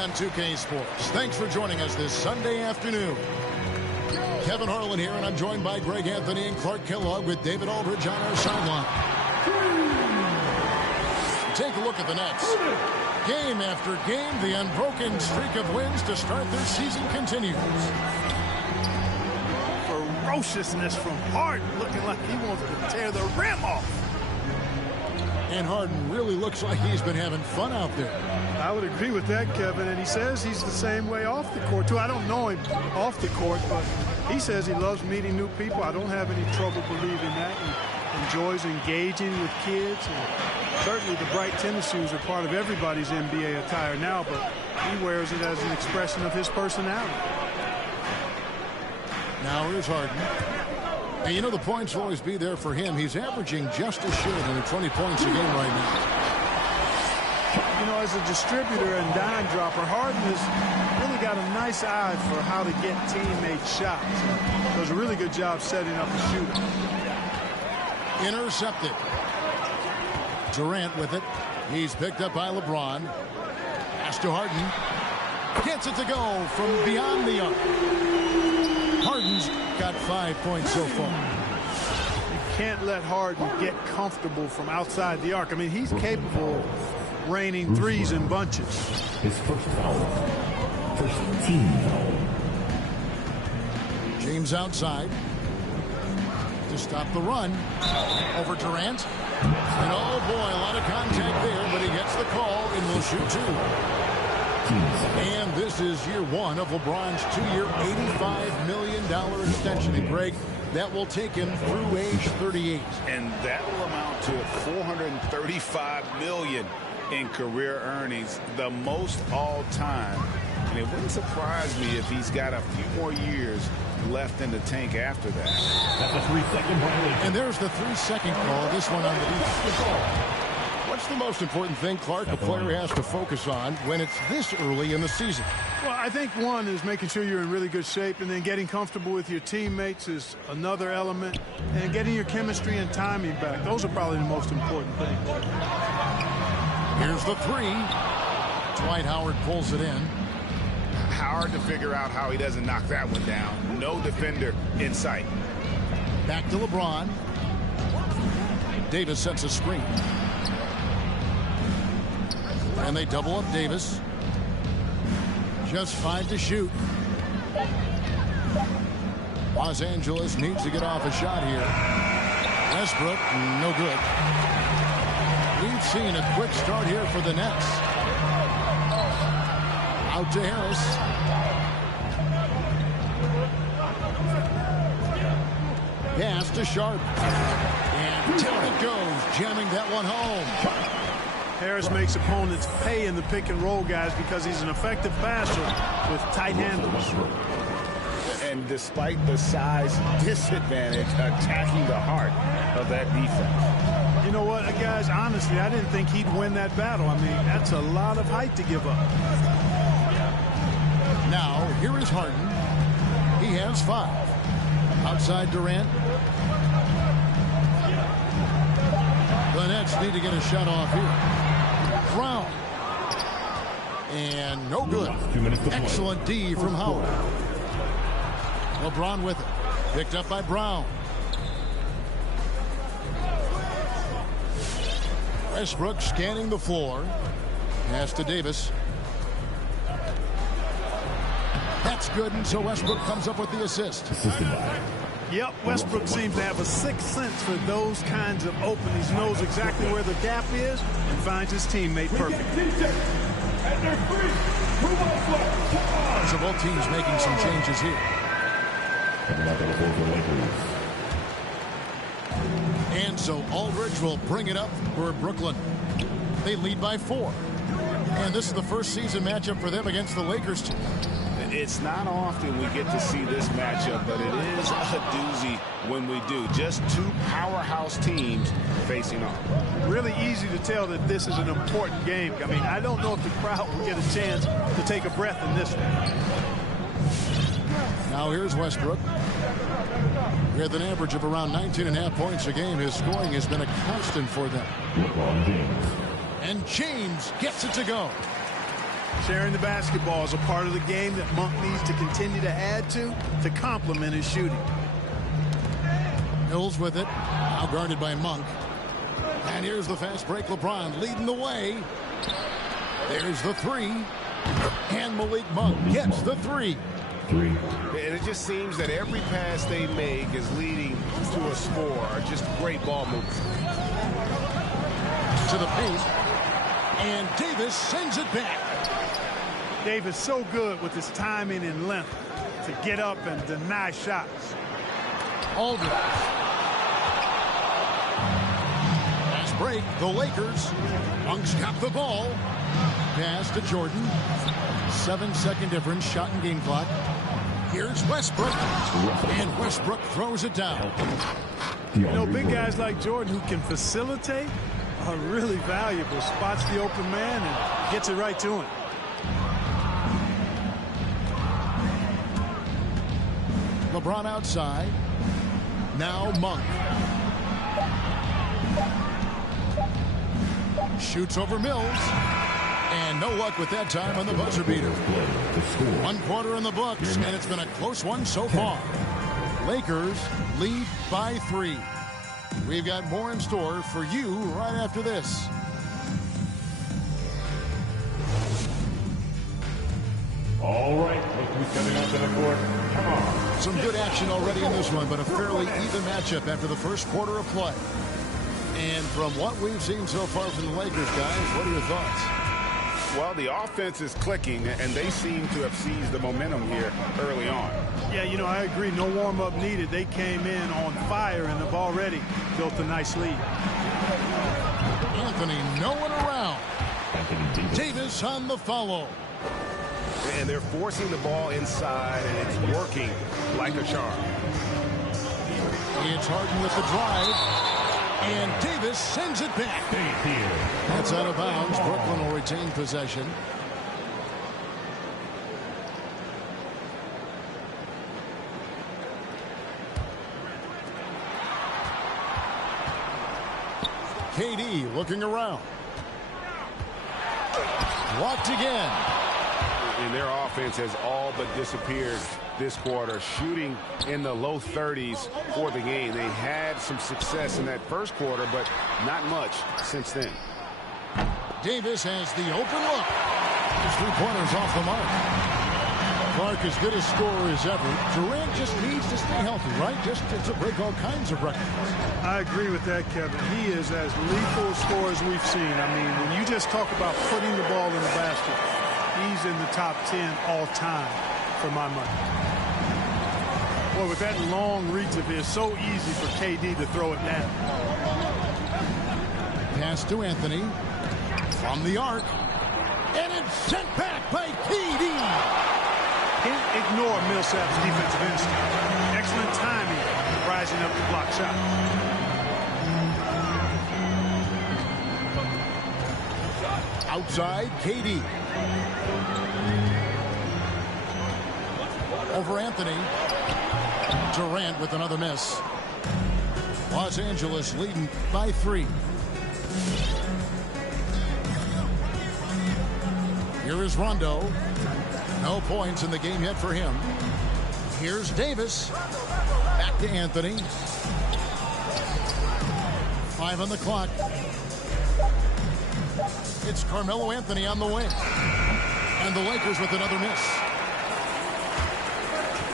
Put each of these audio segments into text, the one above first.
on 2K Sports. Thanks for joining us this Sunday afternoon. Kevin Harlan here, and I'm joined by Greg Anthony and Clark Kellogg with David Aldridge on our sideline. Take a look at the Nets. Game after game, the unbroken streak of wins to start their season continues. Ferociousness from Harden, looking like he wants to tear the rim off. And Harden really looks like he's been having fun out there. I would agree with that, Kevin, and he says he's the same way off the court, too. I don't know him off the court, but he says he loves meeting new people. I don't have any trouble believing that. He enjoys engaging with kids. And certainly the bright tennis shoes are part of everybody's NBA attire now, but he wears it as an expression of his personality. Now here's Harden. And you know the points will always be there for him. He's averaging just a shade under 20 points a game right now. You know, as a distributor and dime dropper, Harden has really got a nice eye for how to get teammates shots. Does a really good job setting up the shooter. Intercepted. Durant with it. He's picked up by LeBron. Pass to Harden. Gets it to go from beyond the arc. Harden's got 5 points so far. You can't let Harden get comfortable from outside the arc. I mean, he's capable of raining threes in bunches. His first foul. First team foul. James outside to stop the run. Over Durant. And oh boy, a lot of contact there, but he gets the call and will shoot two. And this is year one of LeBron's 2-year, $85 million extension. And Greg, that will take him through age 38. And that will amount to $435 million in career earnings, the most all time. And it wouldn't surprise me if he's got a few more years left in the tank after that. That's a 3-second violation. And there's the 3-second call. This one on the defense. What's the most important thing, Clark, the player has to focus on when it's this early in the season? Well, I think one is making sure you're in really good shape, and then getting comfortable with your teammates is another element, and getting your chemistry and timing back. Those are probably the most important things. Here's the three. Dwight Howard pulls it in. Hard to figure out how he doesn't knock that one down. No defender in sight. Back to LeBron. Davis sets a screen. And they double up Davis. Just 5 to shoot. Los Angeles needs to get off a shot here. Westbrook, no good. We've seen a quick start here for the Nets. Out to Harris. Pass to Sharp. And down it goes, jamming that one home. Harris makes opponents pay in the pick and roll, guys, because he's an effective passer with tight handles. And despite the size disadvantage, attacking the heart of that defense. You know what, guys, honestly, I didn't think he'd win that battle. I mean, that's a lot of height to give up. Now, here is Harden. He has 5. Outside Durant. The Nets need to get a shot off here. Brown. And no good. Excellent D from Howard. LeBron with it. Picked up by Brown. Westbrook scanning the floor. Pass to Davis. That's good, and so Westbrook comes up with the assist. Yep, Westbrook seems to have a sixth sense for those kinds of openings. He knows exactly where the gap is and finds his teammate perfect. So both teams making some changes here. And so Aldridge will bring it up for Brooklyn. They lead by 4. And this is the first season matchup for them against the Lakers team. It's not often we get to see this matchup, but it is a doozy when we do. Just two powerhouse teams facing off. Really easy to tell that this is an important game. I mean, I don't know if the crowd will get a chance to take a breath in this one. Now here's Westbrook. With an average of around 19.5 points a game, his scoring has been a constant for them. And James gets it to go. Sharing the basketball is a part of the game that Monk needs to continue to add to complement his shooting. Mills with it. Now guarded by Monk. And here's the fast break. LeBron leading the way. There's the three. And Malik Monk gets the three. And it just seems that every pass they make is leading to a score. Just great ball movement. To the paint. And Davis sends it back. Davis so good with his timing and length to get up and deny shots. Aldridge. Fast break. The Lakers. Monk's got the ball. Pass to Jordan. 7-second difference. Shot and game clock. Here's Westbrook. And Westbrook throws it down. You know, big guys like Jordan who can facilitate are really valuable. Spots the open man and gets it right to him. LeBron outside. Now Monk. Shoots over Mills. And no luck with that time on the buzzer beater. 1 quarter in the books, and it's been a close one so far. Lakers lead by 3. We've got more in store for you right after this. All right, look who's coming up to the court. Come on. Some good action already in this one, but a fairly even matchup after the first quarter of play. And from what we've seen so far from the Lakers, guys, what are your thoughts? Well, the offense is clicking, and they seem to have seized the momentum here early on. Yeah, you know, I agree. No warm-up needed. They came in on fire and have already built a nice lead. Anthony nowhere around. Davis on the follow. And they're forcing the ball inside, and it's working like a charm. It's Harden with the drive. And Davis sends it back. That's out of bounds. Brooklyn will retain possession. KD looking around. Blocked again. And their offense has all but disappeared this quarter, shooting in the low 30s for the game. They had some success in that first quarter, but not much since then. Davis has the open look. His three-pointers off the mark. Clark as good a scorer as ever. Durant just needs to stay healthy, right? Just to break all kinds of records. I agree with that, Kevin. He is as lethal a scorer as we've seen. I mean, when you just talk about putting the ball in the basket, he's in the top 10 all time for my money. Boy, with that long reach of his, so easy for KD to throw it down. Pass to Anthony from the arc, and it's sent back by KD. Can't ignore Millsap's defensive instinct. Excellent timing, rising up to block shot. Outside, KD. Over Anthony. Durant with another miss. Los Angeles leading by 3. Here is Rondo. No points in the game yet for him. Here's Davis. Back to Anthony. 5 on the clock. It's Carmelo Anthony on the wing. And the Lakers with another miss.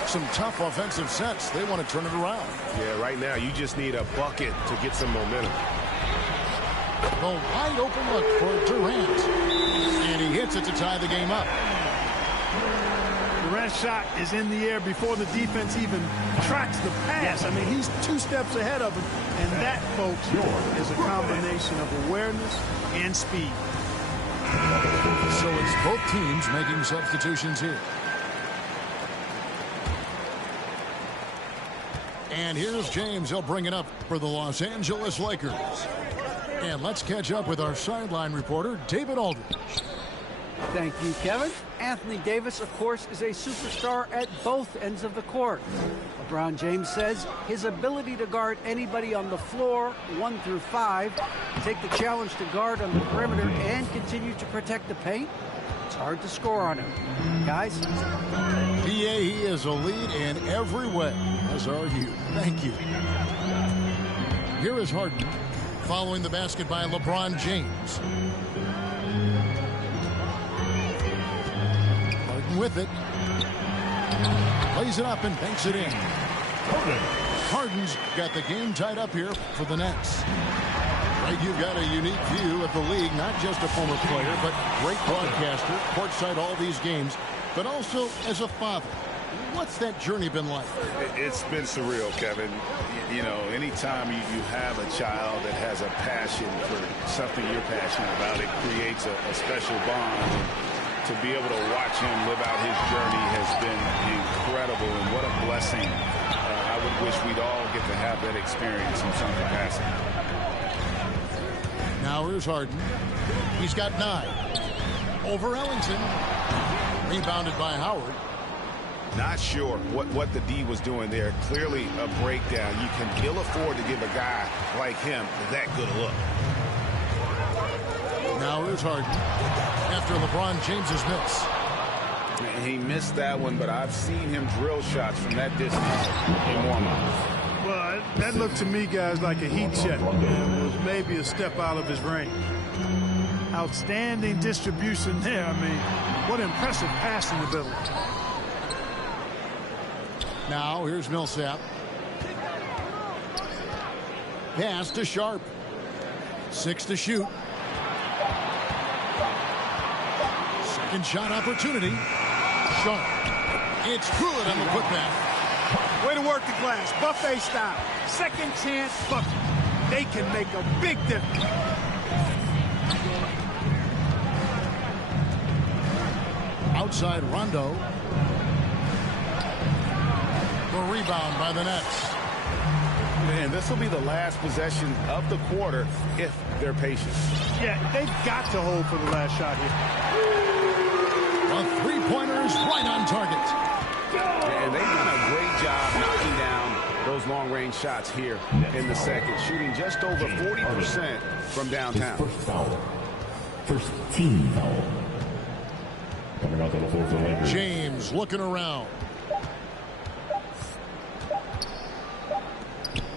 Some tough offensive sets. They want to turn it around. Yeah, right now you just need a bucket to get some momentum. The wide open look for Durant. And he hits it to tie the game up. Durant's shot is in the air before the defense even tracks the pass. I mean, he's 2 steps ahead of him. And that, folks, is a combination of awareness and speed. So it's both teams making substitutions here. And here's James. He'll bring it up for the Los Angeles Lakers. And let's catch up with our sideline reporter, David Aldridge. Thank you, Kevin. Anthony Davis, of course, is a superstar at both ends of the court. LeBron James says his ability to guard anybody on the floor, 1 through 5, take the challenge to guard on the perimeter and continue to protect the paint, it's hard to score on him. Guys? He is a lead in every way, as are you. Thank you. Here is Harden following the basket by LeBron James. Harden with it. Plays it up and banks it in. Harden's got the game tied up here for the Nets. Right, you've got a unique view of the league, not just a former player, but great broadcaster, courtside all these games, but also as a father. What's that journey been like? It's been surreal, Kevin. You know, anytime you have a child that has a passion for something you're passionate about, it creates a special bond. And to be able to watch him live out his journey has been incredible, and what a blessing. I would wish we'd all get to have that experience in some capacity. Now here's Harden. He's got 9. Over Ellington. Rebounded by Howard. Not sure what the D was doing there. Clearly a breakdown. You can ill afford to give a guy like him that good a look. Now here's Harden. After LeBron James's miss. He missed that one, but I've seen him drill shots from that distance in warm-up. Well, that looked to me, guys, like a heat check. It was maybe a step out of his range. Outstanding distribution there. I mean, what impressive passing ability. Now here's Millsap. Pass to Sharp. 6 to shoot. Second shot opportunity. Sharp. It's good on the putback. Way to work the glass. Buffet style. Second chance bucket. They can make a big difference. Outside Rondo. The rebound by the Nets. Man, this will be the last possession of the quarter if they're patient. Yeah, they've got to hold for the last shot here. A three-pointer is right on target. And they've done a great job knocking down those long-range shots here in the second, shooting just over 40% from downtown. First foul. First team foul. Coming out to the floor for Lakers. James looking around.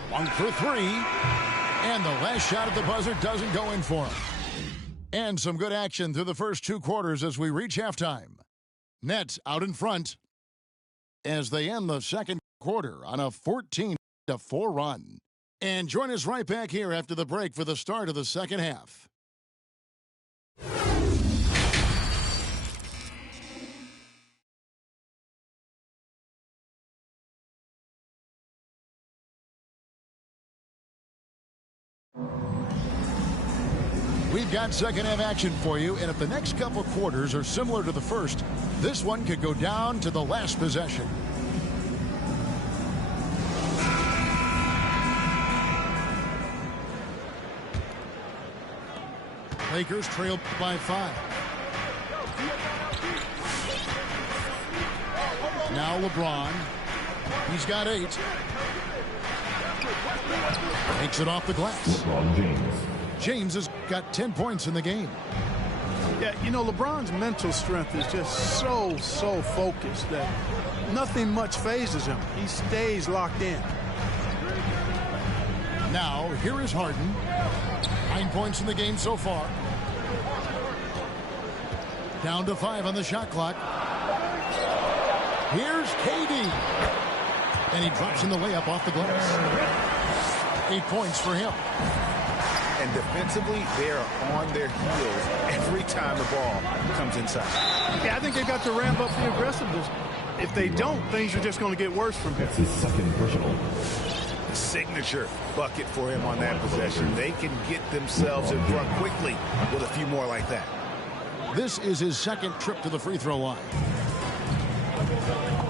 1 for 3. And the last shot at the buzzer doesn't go in for him. And some good action through the first 2 quarters as we reach halftime. Nets out in front as they end the second quarter on a 14-4 run. And join us right back here after the break for the start of the second half. We've got second half action for you, and if the next couple quarters are similar to the first, this one could go down to the last possession. Lakers trail by 5. Now LeBron. He's got 8. Takes it off the glass. LeBron James. James has got 10 points in the game. Yeah, you know, LeBron's mental strength is just so focused that nothing much phases him. He stays locked in. Now, here is Harden. 9 points in the game so far. Down to 5 on the shot clock. Here's KD. And he drops in the layup off the glass. 8 points for him. And defensively, they are on their heels every time the ball comes inside. Yeah, I think they've got to ramp up the aggressiveness. If they don't, things are just going to get worse from here. That's his second personal. Signature bucket for him on that possession. They can get themselves in front quickly with a few more like that. This is his second trip to the free throw line.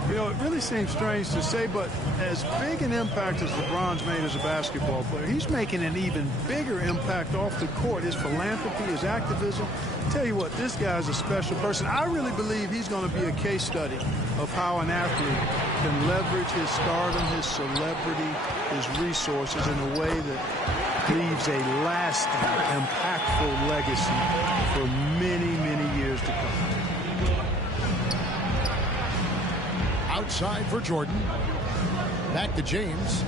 You know, it really seems strange to say, but as big an impact as LeBron's made as a basketball player, he's making an even bigger impact off the court. His philanthropy, his activism. Tell you what, this guy's a special person. I really believe he's going to be a case study of how an athlete can leverage his stardom, his celebrity, his resources in a way that leaves a lasting, impactful legacy for many, many years to come. Outside for Jordan. Back to James.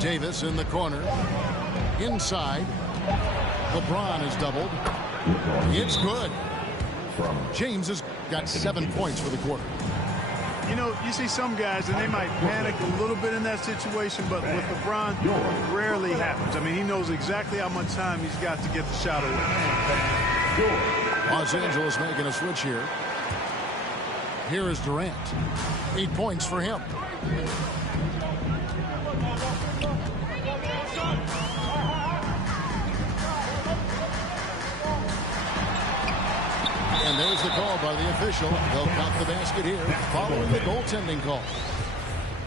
Davis in the corner. Inside. LeBron is doubled. It's good. James has got 7 points for the quarter. You know, you see some guys, and they might panic a little bit in that situation, but with LeBron, it rarely happens. I mean, he knows exactly how much time he's got to get the shot away. Los Angeles making a switch here. Here is Durant. 8 points for him. And there's the call by the official. They'll count the basket here following the goaltending call.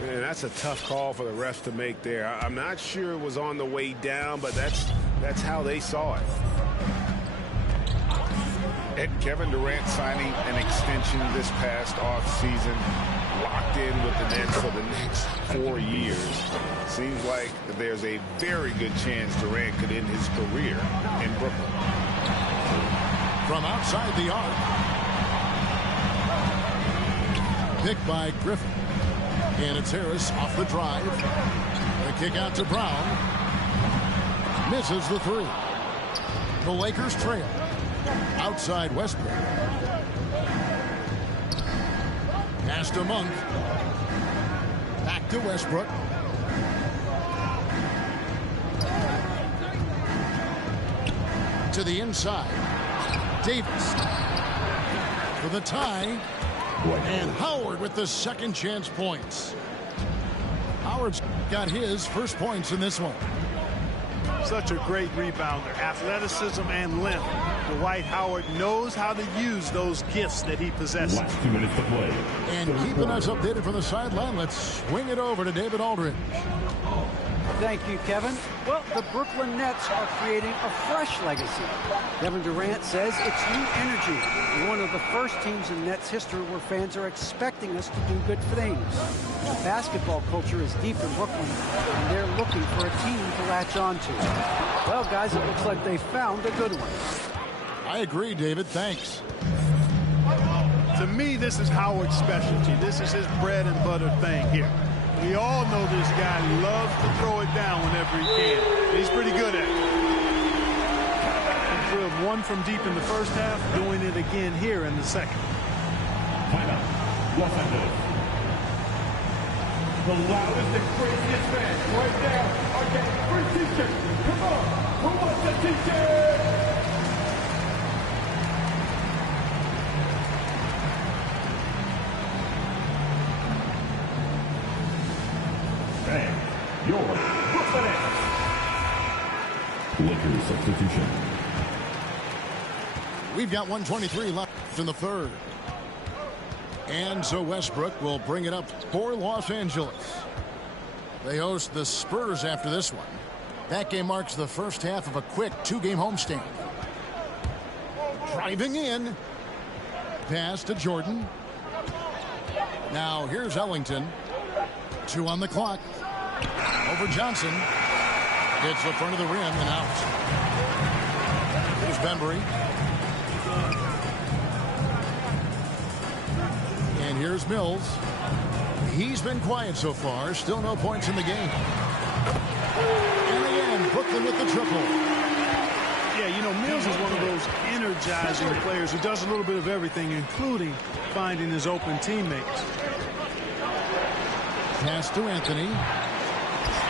Man, that's a tough call for the refs to make there. I'm not sure it was on the way down, but that's how they saw it. And Kevin Durant signing an extension this past offseason, locked in with the Nets for the next 4 years. Seems like there's a very good chance Durant could end his career in Brooklyn. From outside the arc. Picked by Griffin. And it's Harris off the drive. The kick out to Brown. Misses the three. The Lakers trail. Outside Westbrook. Pass to Monk. Back to Westbrook. To the inside. Davis for the tie. And Howard with the second chance points. Howard's got his first points in this one. Such a great rebounder. Athleticism and length. Dwight Howard knows how to use those gifts that he possesses. Last 2 minutes to play. And keeping us updated from the sideline, let's swing it over to David Aldridge. Thank you, Kevin. Well, the Brooklyn Nets are creating a fresh legacy. Kevin Durant says it's new energy. We're one of the first teams in Nets history where fans are expecting us to do good things. Basketball culture is deep in Brooklyn, and they're looking for a team to latch on to. Well, guys, it looks like they found a good one. I agree, David. Thanks. To me, this is Howard's specialty. This is his bread and butter thing here. We all know this guy loves to throw it down whenever he can. He's pretty good at it. He drilled one from deep in the first half, doing it again here in the second. Timeout. Los Angeles. The loudest and craziest fans right now are getting free t-shirts. Come on, who wants a t-shirt? And your Brooklyn Nets. Lakers substitution. We've got 1:23 left in the third. And so Westbrook will bring it up for Los Angeles. They host the Spurs after this one. That game marks the first half of a quick 2-game homestand. Driving in. Pass to Jordan. Now here's Ellington. 2 on the clock. Over Johnson. Hits the front of the rim and out. Here's Bembry. And here's Mills. He's been quiet so far. Still no points in the game. And again, Brooklyn with the triple. Yeah, you know, Mills is one of those energizing players who does a little bit of everything, including finding his open teammates. Pass to Anthony.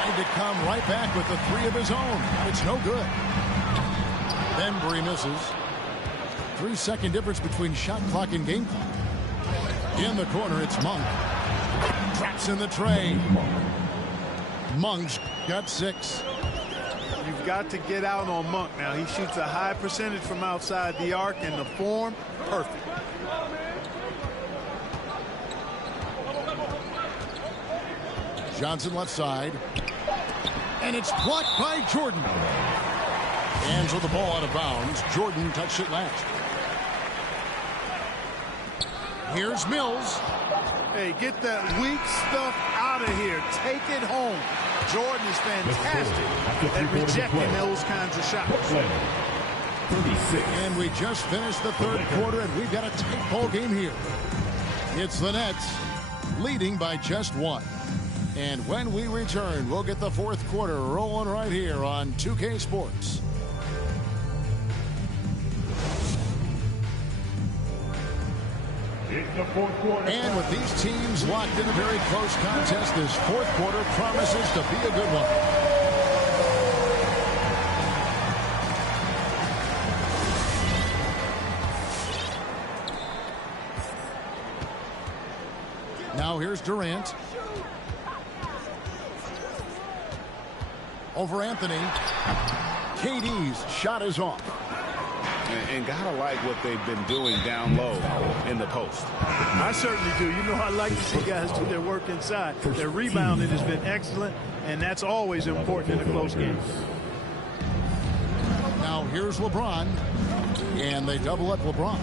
Trying to come right back with the three of his own. It's no good. Bembry misses. 3-second difference between shot clock and game clock. In the corner, it's Monk. Traps in the tray. Monk's got 6. You've got to get out on Monk now. He shoots a high percentage from outside the arc, and the form, perfect. Johnson left side. And it's blocked by Jordan. Hands with the ball out of bounds. Jordan touched it last. Here's Mills. Hey, get that weak stuff out of here. Take it home. Jordan is fantastic at rejecting those kinds of shots. 36. And we just finished the third quarter, and we've got a tight ball game here. It's the Nets leading by just one. And when we return, we'll get the fourth quarter rolling right here on 2K Sports. It's the fourth quarter. And with these teams locked in a very close contest, this fourth quarter promises to be a good one. Now here's Durant. Over Anthony. KD's shot is off. And gotta like what they've been doing down low in the post. I certainly do. You know, I like to see guys do their work inside. Their rebounding has been excellent, and that's always important in a close game. Now here's LeBron. And they double up LeBron.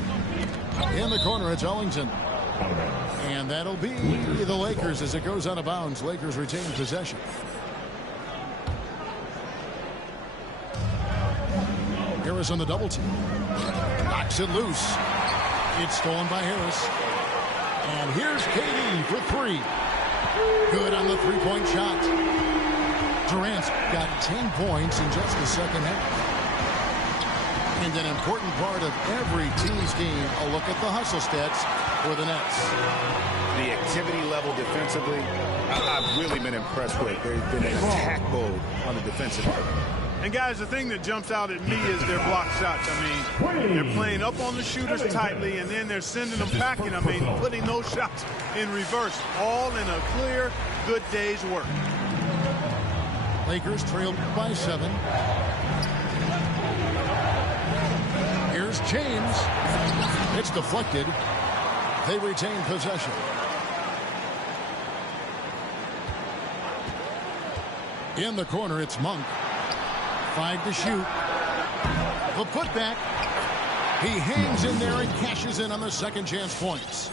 In the corner, it's Ellington. And that'll be the Lakers as it goes out of bounds. Lakers retain possession. Harris on the double team. Knocks it loose. It's stolen by Harris. And here's KD for three. Good on the three-point shot. Durant's got 10 points in just the second half. And an important part of every team's game, a look at the hustle stats for the Nets. The activity level defensively, I've really been impressed with. There's been an attack mode on the defensive end. And, guys, the thing that jumps out at me is their block shots. I mean, they're playing up on the shooters tightly, and then they're sending them packing. I mean, putting those shots in reverse, all in a clear, good day's work. Lakers trailed by 7. Here's James. It's deflected. They retain possession. In the corner, it's Monk. 5 to shoot. The putback. He hangs in there and cashes in on the second chance points.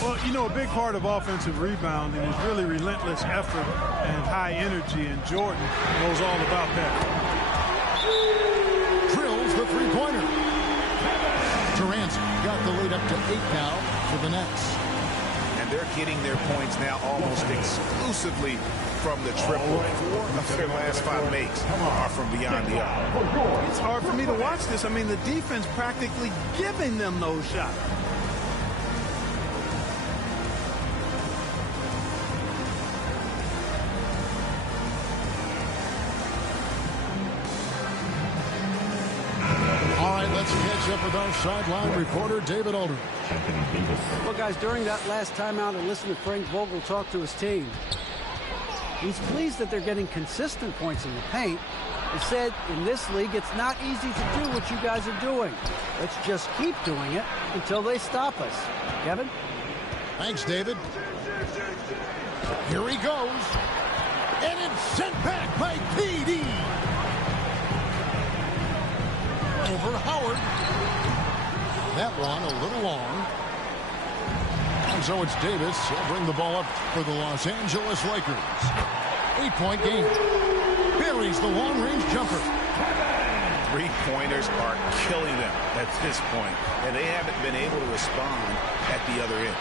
Well, you know, a big part of offensive rebounding is really relentless effort and high energy, and Jordan knows all about that. Drills the three-pointer. Durant's got the lead up to 8 now for the Nets. And they're getting their points now almost exclusively from the triple. 4 of their last 5 makes are from beyond the arc. It's hard for me to watch this. I mean, the defense practically giving them those shots. All right, let's catch up with our sideline reporter, David Aldridge. Well, guys, during that last timeout, I listened to Frank Vogel talk to his team. He's pleased that they're getting consistent points in the paint. He said, in this league, it's not easy to do what you guys are doing. Let's just keep doing it until they stop us. Kevin? Thanks, David. Here he goes. And it's sent back by KD. Over Howard. That one a little long. And so it's Davis. He'll bring the ball up for the Los Angeles Lakers. 8-point game. Buries the long-range jumper. Three-pointers are killing them at this point, and they haven't been able to respond at the other end.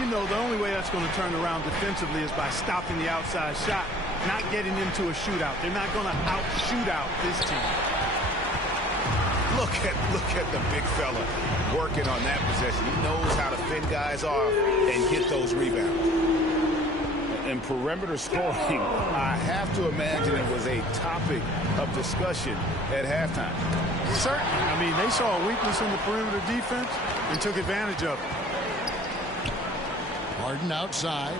You know, the only way that's going to turn around defensively is by stopping the outside shot, not getting into a shootout. They're not going to out-shootout this team. Look at the big fella working on that possession. He knows how to fend guys off and get those rebounds. And perimeter scoring, I have to imagine it was a topic of discussion at halftime. Certainly. I mean, they saw a weakness in the perimeter defense and took advantage of it. Harden outside.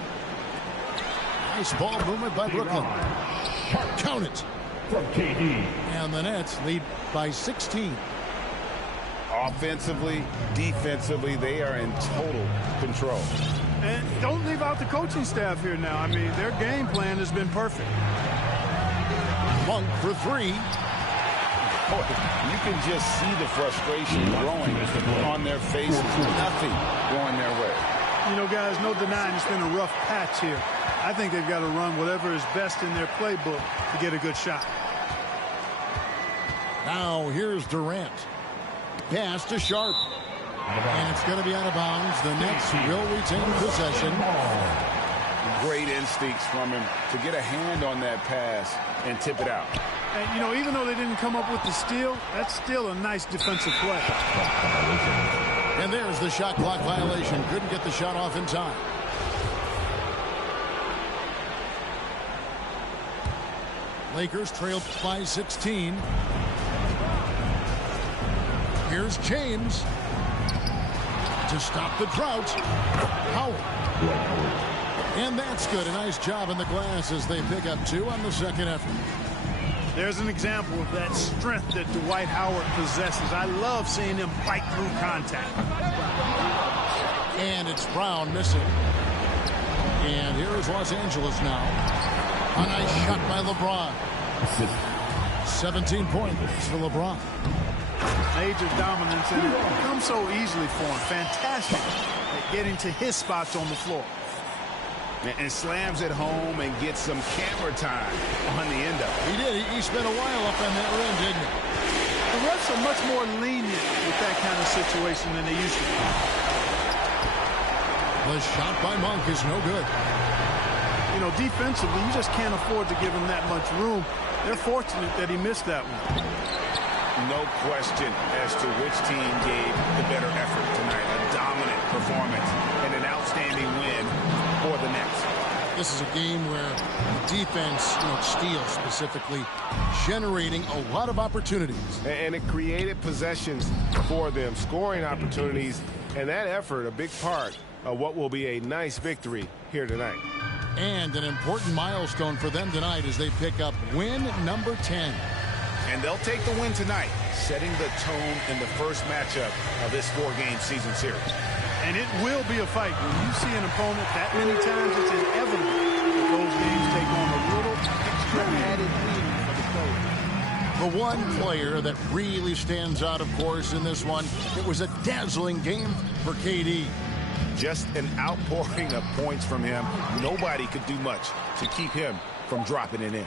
Nice ball movement by Brooklyn. Count it. From KD. And the Nets lead by 16. Offensively, defensively, they are in total control. And don't leave out the coaching staff here now. I mean, their game plan has been perfect. Monk for 3. Boy, you can just see the frustration growing on their faces. Nothing going their way. you know, guys, no denying it's been a rough patch here. I think they've got to run whatever is best in their playbook to get a good shot. Now here's Durant. Pass to Sharp. And it's going to be out of bounds. The Nets will retain possession. Great instincts from him to get a hand on that pass and tip it out. And, you know, even though they didn't come up with the steal, that's still a nice defensive play. And there's the shot clock violation. Couldn't get the shot off in time. Lakers trail by 16. Here's James to stop the drought. Howard. And that's good. A nice job in the glass as they pick up 2 on the second effort. There's an example of that strength that Dwight Howard possesses. I love seeing him fight through contact. And it's Brown missing. And here is Los Angeles now. A nice shot by LeBron. 17 points for LeBron. Major dominance, and it comes so easily for him. Fantastic at getting to his spots on the floor. And slams it home and gets some camera time on the end of it. He did. He spent a while up on that rim, didn't he? The refs are much more lenient with that kind of situation than they used to be. The shot by Monk is no good. You know, defensively, you just can't afford to give him that much room. They're fortunate that he missed that one. No question as to which team gave the better effort tonight. A dominant performance and an outstanding win for the Nets. This is a game where the defense, steals specifically, generating a lot of opportunities. And it created possessions for them, scoring opportunities, and that effort a big part of what will be a nice victory here tonight. And an important milestone for them tonight as they pick up win number 10. And they'll take the win tonight, setting the tone in the first matchup of this 4-game season series. And it will be a fight. When you see an opponent that many times, it's inevitable that those games take on a little extra added meaning for the coach. The one player that really stands out, of course, in this one, it was a dazzling game for KD. Just an outpouring of points from him. Nobody could do much to keep him from dropping it in.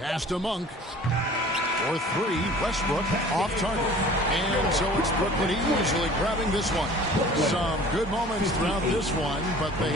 Pass to Monk. For 3, Westbrook off target. And so it's Brooklyn easily grabbing this one. Some good moments throughout this one, but they